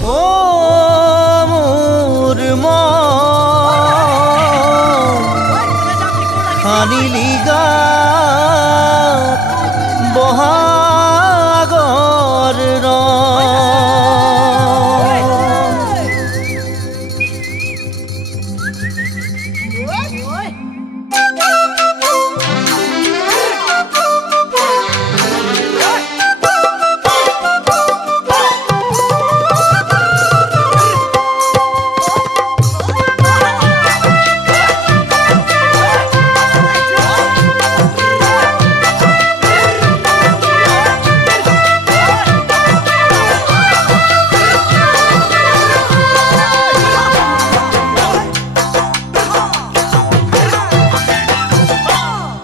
ও মোৰ খানিলি গাত বহাগৰ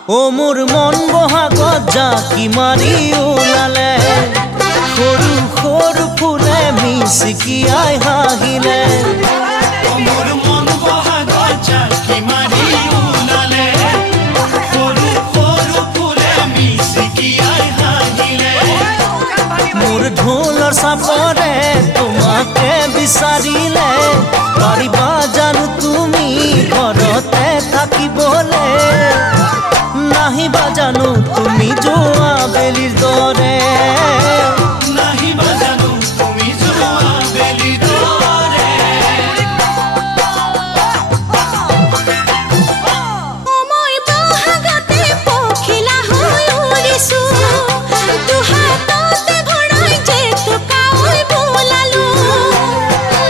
ও মোৰ মন বহাগত জাকি মাৰি ওলালে সৰু সৰু ফুলে মিচিকিয়াই হাঁহিলে মোৰ মন বহাগত জাকি মাৰি ওলালে সৰু সৰু ফুলে মিচিকিয়াই হাঁহিলে মোৰ ঢোলৰ চাপৰে তোমাকে বিচাৰিলে পাৰিবা জানো তুমি ঘৰতে থাকিবলে নাহিবা জানো তুমি যোৱা বেলিৰ দৰে নাহিবা জানো তুমি যোৱা বেলিৰ দৰে মই বহাগতে পখিলা হৈ উৰিছো দুহাততে ভৰাই জেতুকা হৈ বোলালো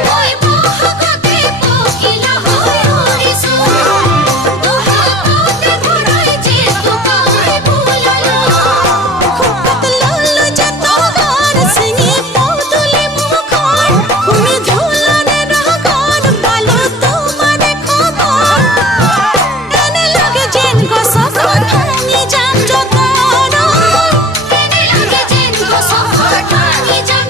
মই বহাগতে পখিলা হৈ উৰিছো দুহাততে ভৰাই জেতুকা হৈ বোলালো খুকত ললো জেতুকাৰ সিঙি পদুলি মুখৰ তুমি ঝুলনে ৰগন পালো তোমাৰ খবৰ এনে লাগে যেন গছৰ ভাঙি যাম যতন এনে লাগে যেন গছৰ ভাঙি যাম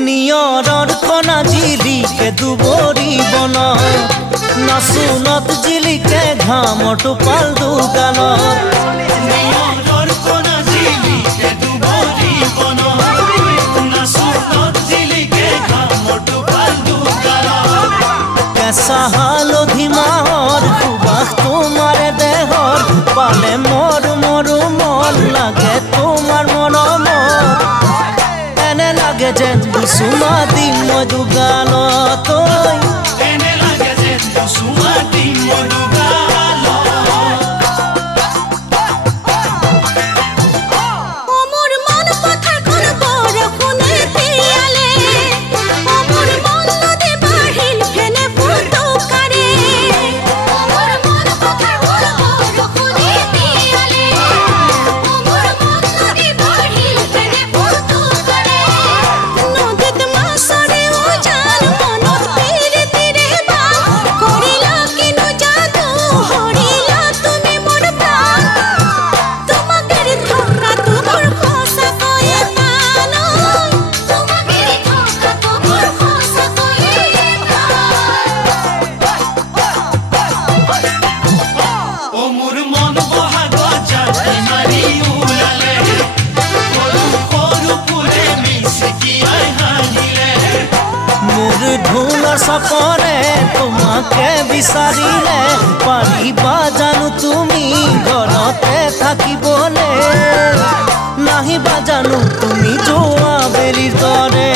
নিয়ৰৰ কণা জিলিকে দুবৰি বন নাচোনত জিলিকে ঘামৰ টোপাল দোকানত নিয়ৰৰ কণা জিলিকে দুবৰি বন নাচোনত জিলিকে ঘামৰ টোপাল দোকানত কেঁচা হালধি মাহৰ সুবাস তোমাৰ দেহৰ পালে মোৰ মন লাগে তোমাৰ মৰমত এনে লাগে যেন দুচুমা দিম মই দুগালত এনে লাগে যেন দুচুমা দিম মই দুগালত ও মোৰ মন পথাৰখন বৰষুণে তিয়ালে ও মোৰ মন নদী বাঢ়িল ফেনে ফুটুকাৰে ও মোৰ মন পথাৰখন বৰষুণে তিয়ালে ও মোৰ মন নদী বাঢ়িল ফেনে ফুটুকাৰে নদীত মাছৰে উজান মনত তীৰে তীৰে বাস কৰিলা কিনো যাদু হৰিলা তুমি মোৰ প্ৰাণ তোমাক এৰি থকাটো মোৰ সঁচাকৈয়ে টান তোমাক এৰি থকাটো মোৰ সঁচাকৈয়ে ও মোৰ মন বহাগত জাকি মাৰি ওলালে সৰু সৰু ফুলে মিচিকিয়াই হাঁহিলে মোৰ ঢোলৰ চাপৰে তোমাকে বিচাৰিলে পাৰিবা জানো তুমি ঘৰতে থাকিবলে নাহিবা জানো তুমি যোৱা বেলিৰ দৰে